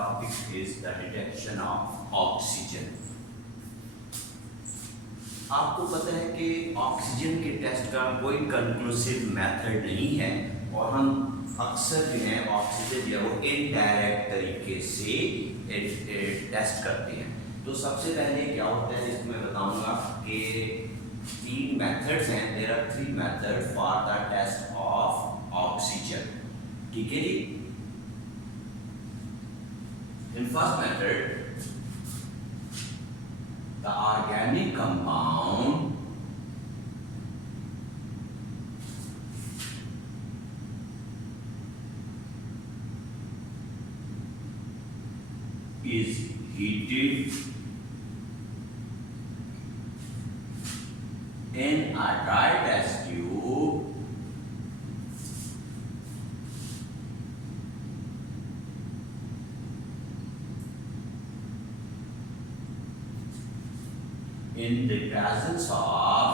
topic is the detection of oxygen. आपको पता है कि ऑक्सीजन के टेस्ट का कोई कंक्लूसिव मेथड नहीं है और हम अक्सर जो है ऑक्सीजन जो वो इनडायरेक्ट तरीके से टेस्ट करते हैं। तो सबसे पहले क्या होता है जिसको मैं बताऊंगा कि 3 मेथड्स हैं। There are 3 method for the test of oxygen. ठीक है जी। In first method the organic compound is heated in a dry test tube in the presence of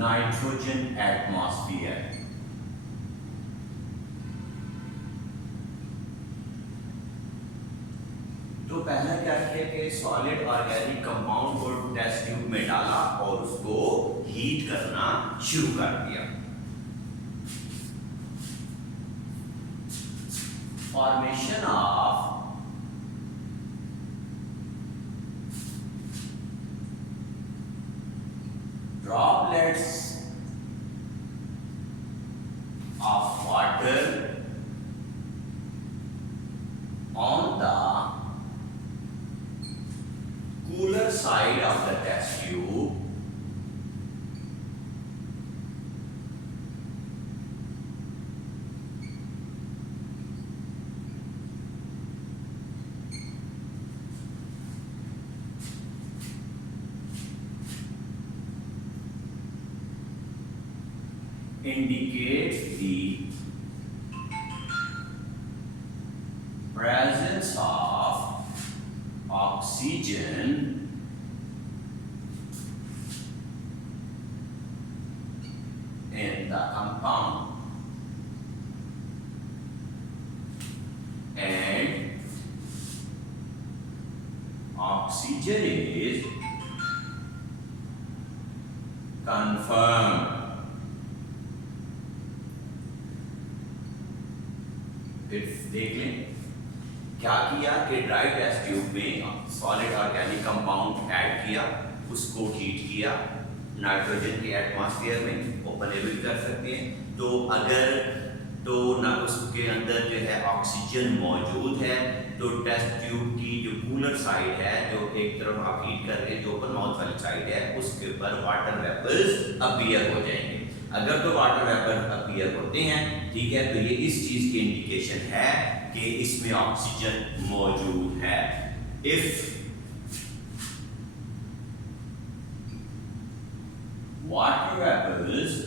nitrogen atmosphere. तो पहला क्या किया कि सॉलिड ऑर्गेनिक कंपाउंड को टेस्ट ट्यूब में डाला और उसको हीट करना शुरू कर दिया। Formation of droplets of water on the cooler side of the test tube indicates the presence of oxygen in the compound and oxygen is confirmed. देख लें क्या किया कि ड्राई टेस्ट ट्यूब में सॉलिड ऑर्गेनिक कंपाउंड ऐड किया, उसको heat किया nitrogen के एटमॉस्फेयर में ओपनेबल कर सकते हैं। तो अगर तो ना उसके अंदर जो है ऑक्सीजन मौजूद है तो टेस्ट ट्यूब की जो कूलर साइड है, जो एक तरफ आप हीट कर रहे हैं, जो ओपन माउथ वाली साइड है, उसके ऊपर वाटर वेपर्स अपीयर हो जाएंगे। अगर तो वाटर वेपर अपीयर होते हैं, ठीक है, तो ये इस चीज की इंडिकेशन है कि इसमें ऑक्सीजन मौजूद है। If water vapours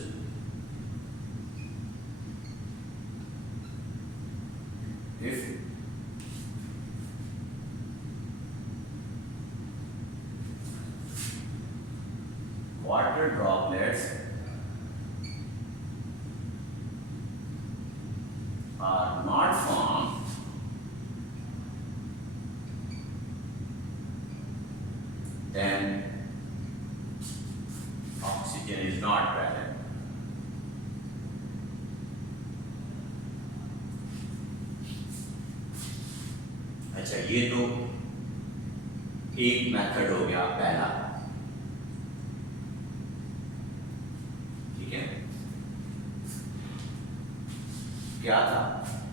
water droplets are not formed, then oxygen is not present. अच्छा, ये तो एक मेथड हो गया पहला। ठीक है, क्या था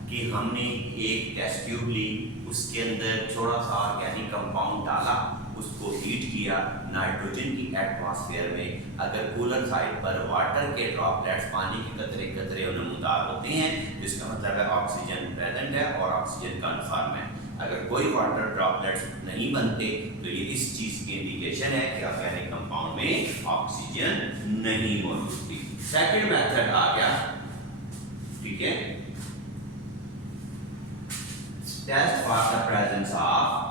कि हमने एक टेस्ट ट्यूब ली, उसके अंदर थोड़ा सा ऑर्गेनिक कंपाउंड डाला, उसको हीट किया नाइट्रोजन की एटमॉस्फेयर में। अगर कूलर साइड पर वाटर के ड्रॉपलेट्स, पानी के कतरे कतरे नमूदार होते हैं, तो इसका मतलब है ऑक्सीजन प्रेजेंट है और ऑक्सीजन कन्फर्म है। अगर कोई वाटर ड्रॉपलेट्स नहीं बनते तो ये इस चीज की इंडिकेशन है कि ऑर्गेनिक कंपाउंड में ऑक्सीजन नहीं मौजूद थी। सेकंड मेथड आ गया, ठीक है, test for the presence of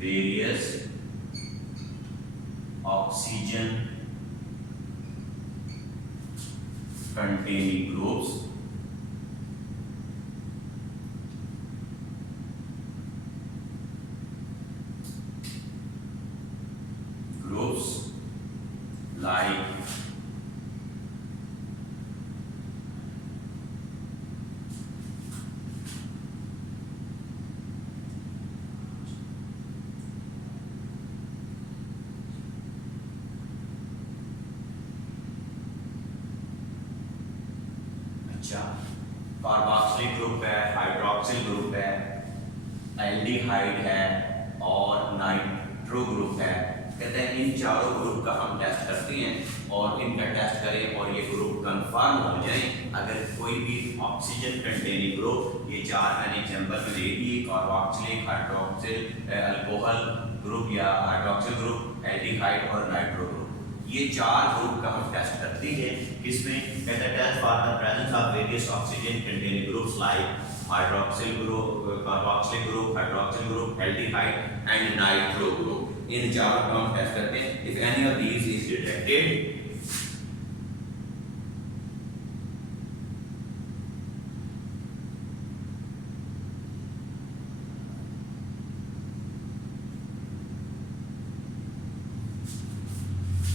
various oxygen containing groups like अच्छा कार्बोक्सिलिक ग्रुप है, हाइड्रोक्सिल ग्रुप है, एल्डिहाइड है और नाइट्रो ग्रुप है। कहते हैं इन चारों ग्रुप का हम टेस्ट करते हैं और इनका टेस्ट करें और ये ग्रुप कंफर्म हो जाए। अगर कोई भी ऑक्सीजन कंटेनिंग ग्रुप, ये चार मैंने एग्जांपल में दे दिए, कार्बोक्सिलिक, हाइड्रोक्सिल, अल्कोहल ग्रुप या हाइड्रोक्सिल ग्रुप, एल्डिहाइड और नाइट्रो ग्रुप, ये चार ग्रुप का हम टेस्ट करते हैं। किसमें? कहते हैं test for the presence of various oxygen containing groups like hydroxyl group, carboxylic group, hydroxyl group, aldehyde and nitro group. इन चारों का हम टेस्ट करते हैं। If any of these is detected,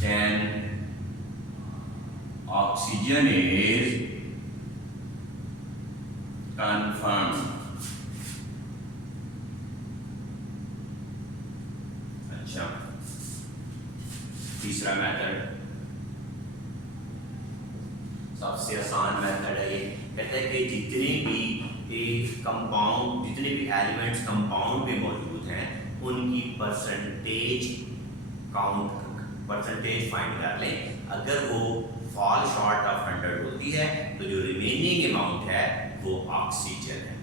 then oxygen is confirmed। अच्छा, तीसरा method सबसे आसान मेथड है। ये कहते हैं कि जितने भी कंपाउंड, जितने भी एलिमेंट्स कंपाउंड में मौजूद हैं उनकी परसेंटेज काउंट, परसेंटेज फाइंड कर लें। अगर वो फॉल शॉर्ट ऑफ 100 होती है तो जो रिमेनिंग अमाउंट है वो ऑक्सीजन है,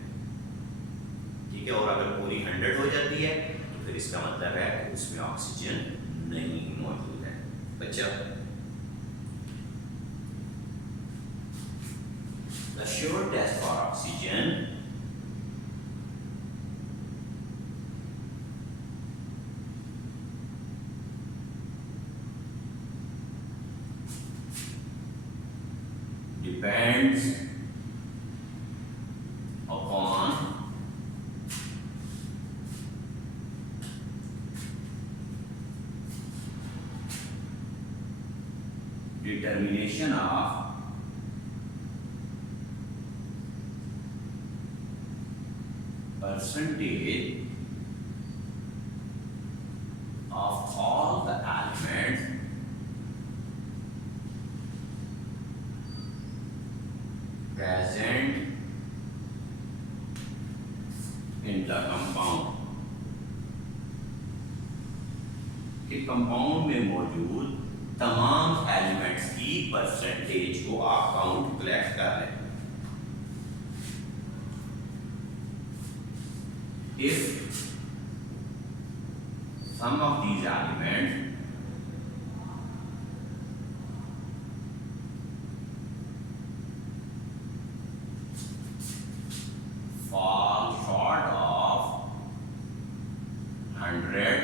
ठीक है। और अगर पूरी 100 हो जाती है तो फिर इसका मतलब है कि उसमें ऑक्सीजन नहीं मौजूद है। बच्चा, the sure test for oxygen depends upon determination of percentage of all the elements present in the compound। कि कंपाउंड में मौजूद तमाम एलिमेंट्स की परसेंटेज को आप काउंट कलेक्ट कर लें। If some of these elements fall short of 100,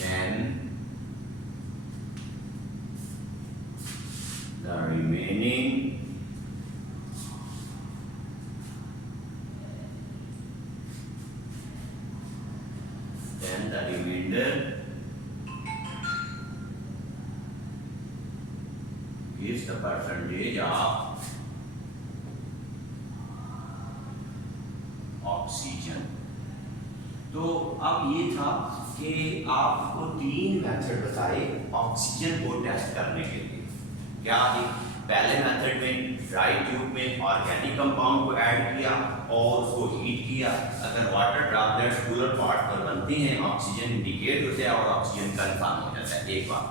then the remaining remainder is the percentage of oxygen. तो अब ये था कि आपको 3 मेथड बताए ऑक्सीजन को टेस्ट करने के लिए। क्या पहले मेथड में ड्राई ट्यूब में ऑर्गेनिक कंपाउंड को ऐड किया और उसको हीट किया। अगर वाटर ड्रॉपलेट्स कूलर पॉट पर बनते हैं, ऑक्सीजन इंडिकेट होता है और ऑक्सीजन कंफर्म हो जाता है। एक बात।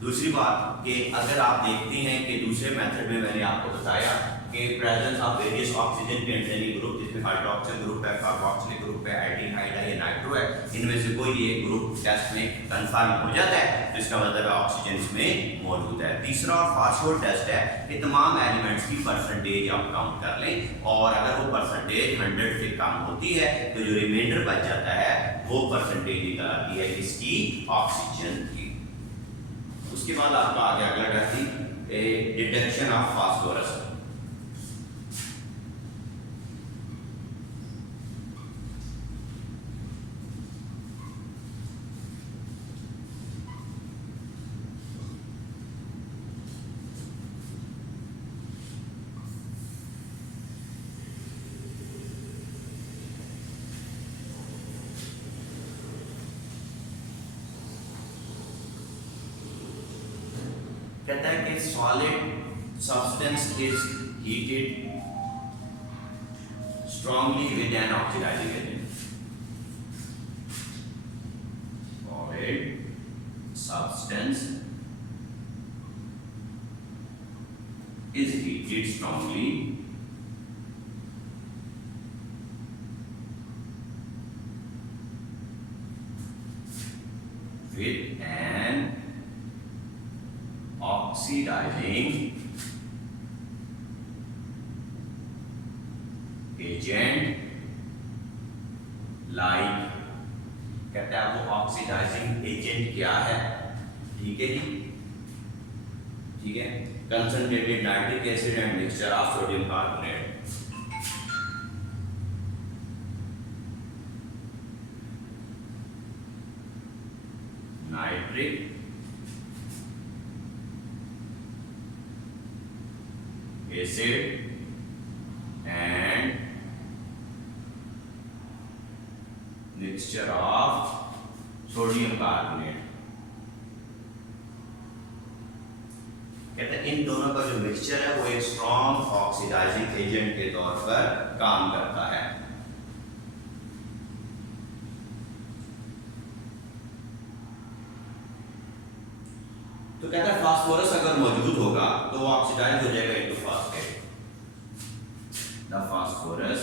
दूसरी बात कि अगर आप देखते हैं कि दूसरे मेथड में मैंने आपको बताया कि presence of various oxygen containing group, जिसमें हाइड्रोक्सिल ग्रुप है, कार्बोक्सिलिक ग्रुप है, एल्डिहाइड है या नाइट्रो है, इनमें से कोई एक ग्रुप टेस्ट में कंफर्म हो जाता है तो इसका मतलब ऑक्सीजन इसमें मौजूद है। तीसरा और फास्फोर टेस्ट है कि तमाम एलिमेंट्स की परसेंटेज आप काउंट कर लें और अगर वो परसेंटेज 100 से कम होती है तो जो रिमाइंडर बच जाता है वो परसेंटेज निकल आती है इसकी ऑक्सीजन की। उसके बाद आपका आ गया अगला टेस्ट डिटेक्शन ऑफ फास्फोरस। कहता है कि solid substance is heated strongly with an oxidizing agent. Solid substance is heated strongly with an oxidizing agent like, कहता है वो ऑक्सीडाइजिंग एजेंट क्या है, ठीक है जी, ठीक है, concentrated nitric acid and mixture of sodium carbonate. Nitric acid and mixture of sodium carbonate। कहते हैं इन दोनों का जो मिक्सचर है वो एक स्ट्रॉन्ग ऑक्सीडाइजिंग एजेंट के तौर पर काम करता है। तो कहता है फास्फोरस अगर मौजूद होगा तो वो ऑक्सीडाइज हो जाएगा into phosphate. The phosphorus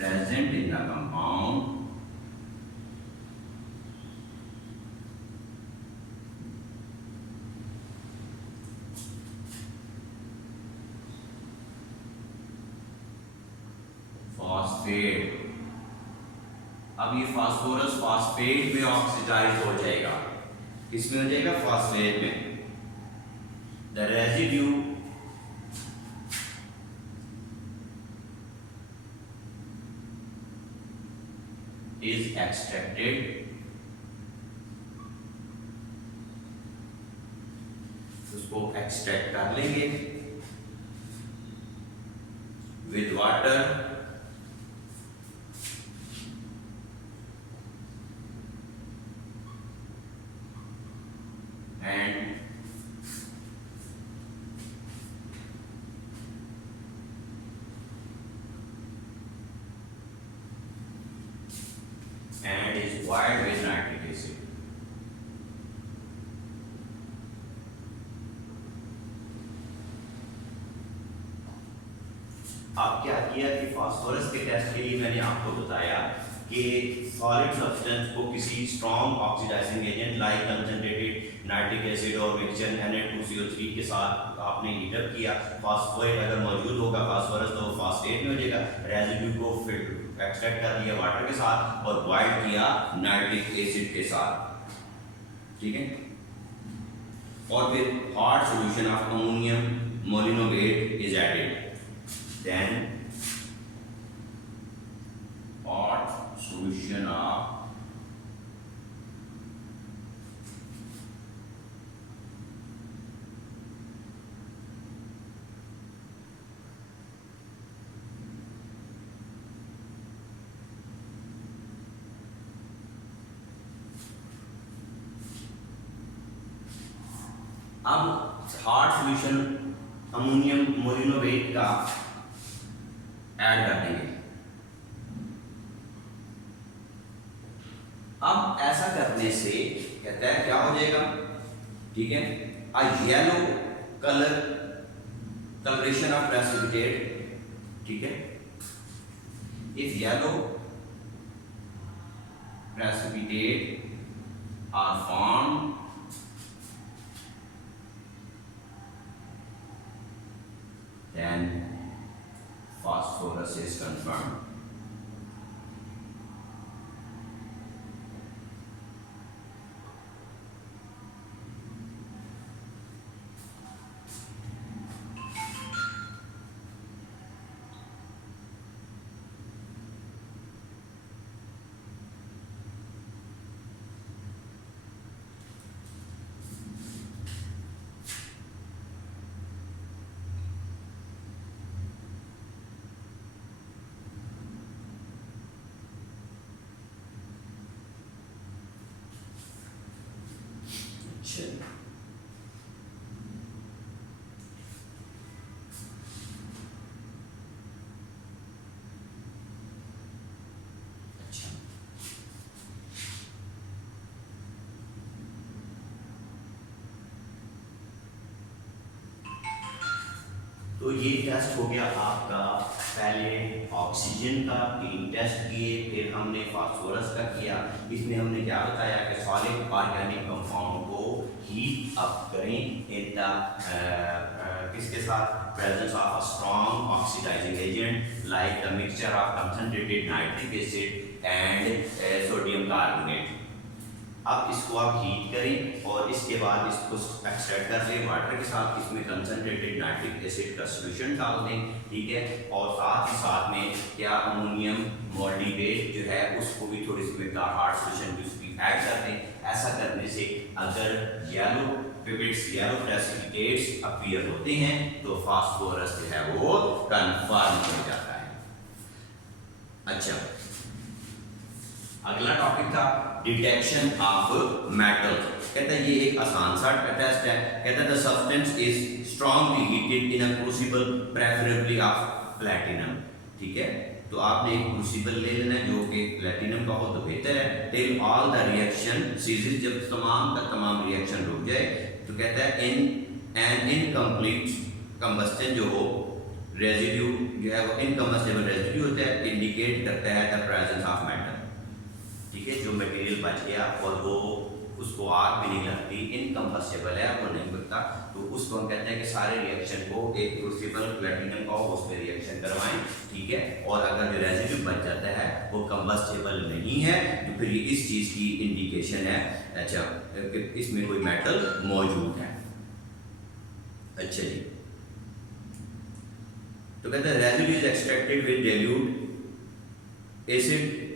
present in the compound phosphate. अब ये फास्फोरस फास्फेट में ऑक्सीडाइज हो जाएगा, किसमें हो जाएगा, फास्फेट में। द रेजिड्यू इज एक्सट्रैक्टेड, उसको एक्सट्रैक्ट कर लेंगे with water and is wired with nitric acid। अब क्या किया कि फास्फोरस के टेस्ट के लिए मैंने आपको बताया कि सॉलिड सब्सटेंस को किसी strong oxidizing agent like concentrated nitric acid और मिक्सचर Na2CO3 के साथ आपने हीटअप किया। फास्फोरेट अगर मौजूद होगा फास्फोरस तो फास्फेट में हो जाएगा। रेजिड्यू को फिर एक्सट्रैक्ट कर लिया वाटर के साथ और बॉइल्ड किया नाइट्रिक एसिड के साथ, ठीक है। और फिर hot solution of ammonium molybdate is added, then hot solution of अब हॉट सॉल्यूशन अमोनियम मोलिनोवेट का ऐड कर देंगे। अब ऐसा करने से कहता है क्या हो जाएगा, ठीक है, a yellow color coloration of precipitate, ठीक है, if yellow precipitate are formed then phosphorus is confirmed. तो ये टेस्ट हो गया आपका, पहले ऑक्सीजन का 3 टेस्ट किए, फिर हमने फास्फोरस का किया। इसमें हमने क्या बताया कि सॉलिड ऑर्गेनिक कंपाउंड को हीट अप करें इन द किसके साथ, presence of a strong oxidizing agent like the mixture of concentrated nitric acid and sodium carbonate. अब इसको आप हीट करें और इसके बाद इसको एक्सट्रैक्ट कर लें वाटर के साथ, इसमें कंसंट्रेटेड नाइट्रिक एसिड का सॉल्यूशन डाल दें, ठीक है, और साथ ही साथ में क्या अमोनियम मोल्डिवेट जो है उसको भी थोड़ी सी मिकदार हार्ड सॉल्यूशन भी उसकी ऐड कर दें। ऐसा करने से अगर yellow pipettes, yellow precipitates appear होते हैं तो फास्फोरस जो है वो कन्फर्म हो जाता है। अच्छा, अगला टॉपिक था डिटेक्शन ऑफ मेटल। कहता है ये एक आसान सा टेस्ट है। कहता है the substance is strongly heated in a crucible preferably of platinum, ठीक है, तो आपने एक क्रूसिबल ले लेना है जो कि प्लैटिनम का हो तो बेहतर है। Till all the reaction ceases, जब तमाम का तमाम रिएक्शन रुक जाए, तो कहता है इन एन इनकम्प्लीट कंबस्टन जो हो, रेजिड्यू जो है वो इनकम्बस्टेबल रेजिड्यू होता है, इंडिकेट करता है द प्रेजेंस ऑफ मेटल, ठीक है, जो मटेरियल बच गया और वो उसको आग भी नहीं लगती, इनकम्बस्टेबल है, वो नहीं बनता, तो उसको हम कहते हैं कि सारे रिएक्शन को एक क्रूसिबल प्लैटिनम का उस पर रिएक्शन करवाएं, ठीक है, और अगर जो रेजिड्यू बच जाता है वो कम्बस्टेबल नहीं है तो फिर ये इस चीज़ की इंडिकेशन है, अच्छा, कि इसमें कोई मेटल मौजूद है। अच्छा जी, तो कहते हैं residue is extracted with dilute acid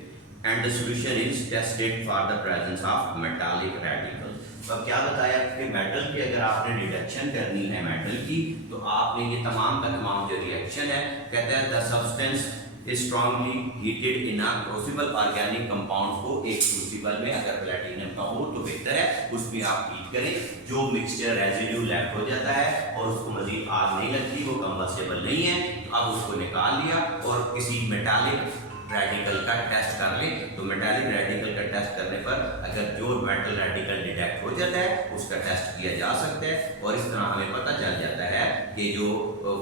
and the solution is tested for the presence of metallic radicals। तो अब क्या बताया कि मेटल की अगर आपने डिटेक्शन करनी है मेटल की, तो आपने ये तमाम का तमाम जो रिएक्शन है, कहता है the substance is strongly heated in a crucible organic compound को एक क्रूसिबल में अगर प्लैटिनम का हो तो बेहतर है, उसमें आप हीट करें, जो मिक्सचर रेजिड्यू लेफ्ट हो जाता है और उसको मजीद आग नहीं लगती, वो कम्बस्टेबल नहीं है, तो अब उसको निकाल लिया और किसी मेटालिक रेडिकल का टेस्ट कर ले, तो मेटालिक रेडिकल का टेस्ट करने पर अगर जो मेटल रेडिकल डिटेक्ट हो जाता है उसका टेस्ट किया जा सकता है और इस तरह हमें पता चल जाता है कि जो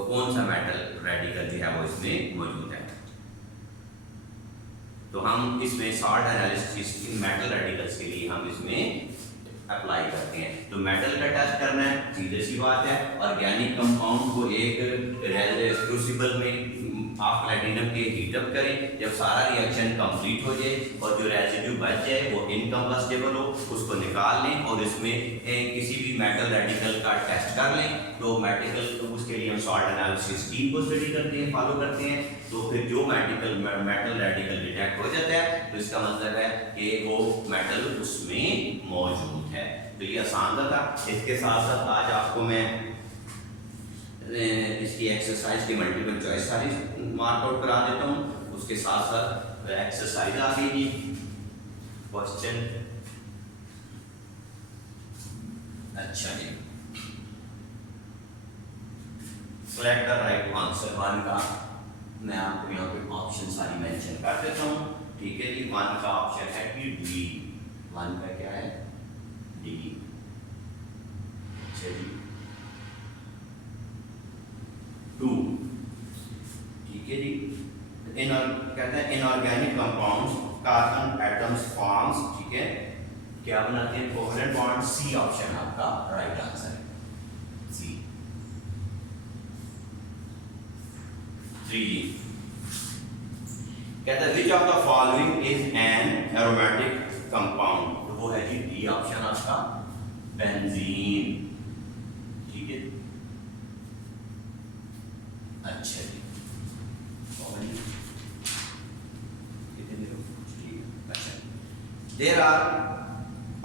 कौन सा मेटल रेडिकल जो है वो इसमें मौजूद है। तो हम इसमें सॉल्ट एनालिसिस मेटल रेडिकल्स के लिए हम इसमें अप्लाई करते हैं। तो मेटल का टेस्ट करना है, सीधी सी बात है, ऑर्गेनिक कंपाउंड को एक क्रूसिबल में आप प्लैटिनम के हीटअप करें, जब सारा रिएक्शन कंप्लीट हो जाए और जो रेजिड्यू बच जाए वो इनकम्बस्टेबल हो, उसको निकाल लें और इसमें किसी भी मेटल रेडिकल का टेस्ट कर लें। तो मेडिकल, तो उसके लिए हम सॉल्ट एनालिसिस टीम को स्टडी करते हैं, फॉलो करते हैं, तो फिर जो मेटल रेडिकल डिटेक्ट हो जाता है तो इसका मतलब है कि वो मेटल उसमें मौजूद है। तो ये आसान था। इसके साथ साथ आज आपको मैं इसकी एक्सरसाइज की मल्टीपल चॉइस सारी मार्क आउट करा देता हूँ। उसके साथ साथ एक्सरसाइज आ गई जी, क्वेश्चन। अच्छा जी, सेलेक्ट द राइट आंसर। 1 का मैं आपको यहाँ पे ऑप्शन सारी मेंशन कर देता हूँ, ठीक है जी। 1 का ऑप्शन है कि डी। 1 का क्या है? डी। अच्छा जी, ठीक है जी। कहते हैं inorganic compounds carbon atoms forms, ठीक है, क्या बनाते हैं, कोवलेंट बॉन्ड। सी ऑप्शन आपका राइट आंसर है, सी। 3 कहता है which of the following is an aromatic compound, तो वो है जी डी ऑप्शन आपका बेंजीन, ठीक है। अच्छा जी, there are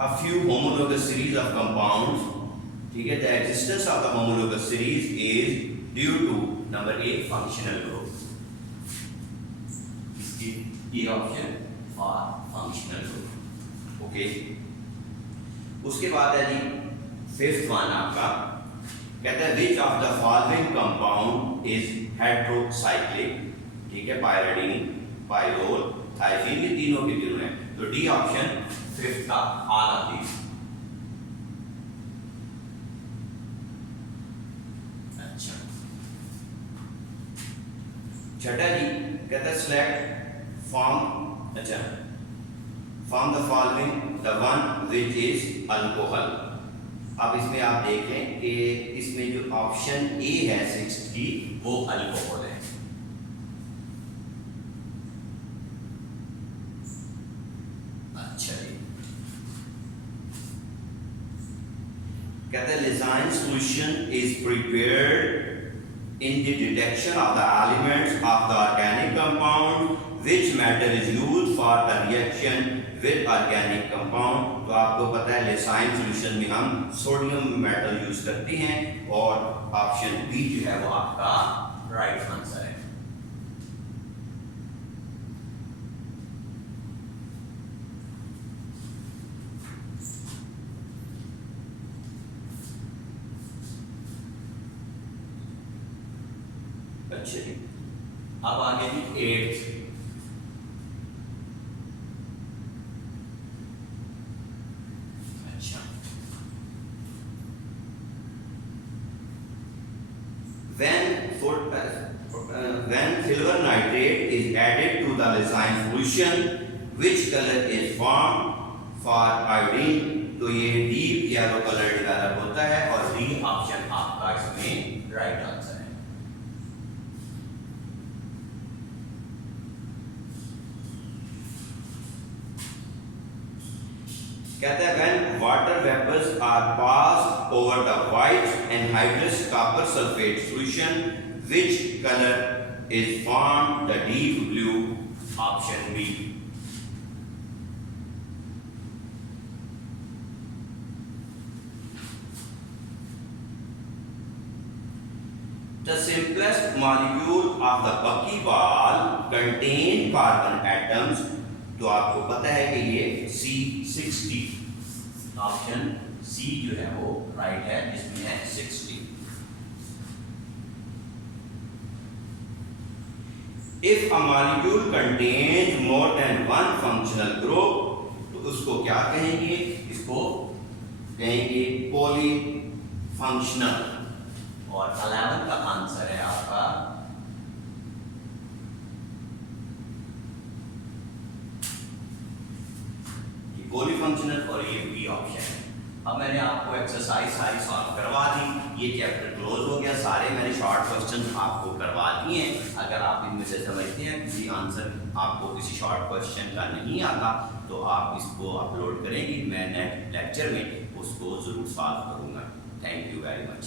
a few homologous series of compounds, ठीक है। The existence of the homologous series is due to number A functional group, इसकी ये option for functional group, okay. उसके बाद है जी 5th वन आपका, कहता है which of the following compound is heterocyclic, ठीक है, pyridine, pyrrole, thiazine, ये तीनों के तीनों है, तो डी ऑप्शन 5th का ऑल ऑफ दीज। अच्छा, छठा जी कहता है सिलेक्ट फॉर्म, अच्छा, form the following the one which is alcohol. अब इसमें आप देखें कि इसमें जो ऑप्शन ए है 60 वो अल्कोहल है। कहते हैं Lysine solution is prepared in the detection of the elements of the organic compound, which matter is used for the reaction with organic compound। तो आपको पता है Lysine solution में हम सोडियम मेटल यूज करते हैं, और ऑप्शन बी जो है वो आपका राइट आंसर है। अच्छा जी, अब आगे जी 8th, अच्छा, when silver nitrate is added to the Lysine solution, which color is formed for iodine, तो ये डीप येलो कलर डेवलप होता है, और डी ऑप्शन आपका इसमें राइट आंसर है। कहता है when water vapors are passed over the white anhydrous copper sulfate solution, which color is formed, the deep blue, option B। The simplest molecule of the buckyball contain carbon atoms, तो आपको पता है कि ये C60, option C जो है वो right है, जिसमें है 60। If a molecule contains more than one functional group, तो उसको क्या कहेंगे, इसको कहेंगे पॉलीफंक्शनल, और 11 का आंसर है आपका पॉलीफंक्शनल, और ये बी ऑप्शन है। अब मैंने आपको एक्सरसाइज सारी सॉल्व करवा दी, ये चैप्टर क्लोज हो गया, सारे मैंने शॉर्ट क्वेश्चन आपको करवा दिए हैं। अगर आप इनमें से समझते हैं किसी आंसर आपको किसी शॉर्ट क्वेश्चन का नहीं आता, तो आप इसको अपलोड करेंगे, मैं नेक्स्ट लेक्चर में उसको ज़रूर सॉल्व करूँगा। Thank you very much.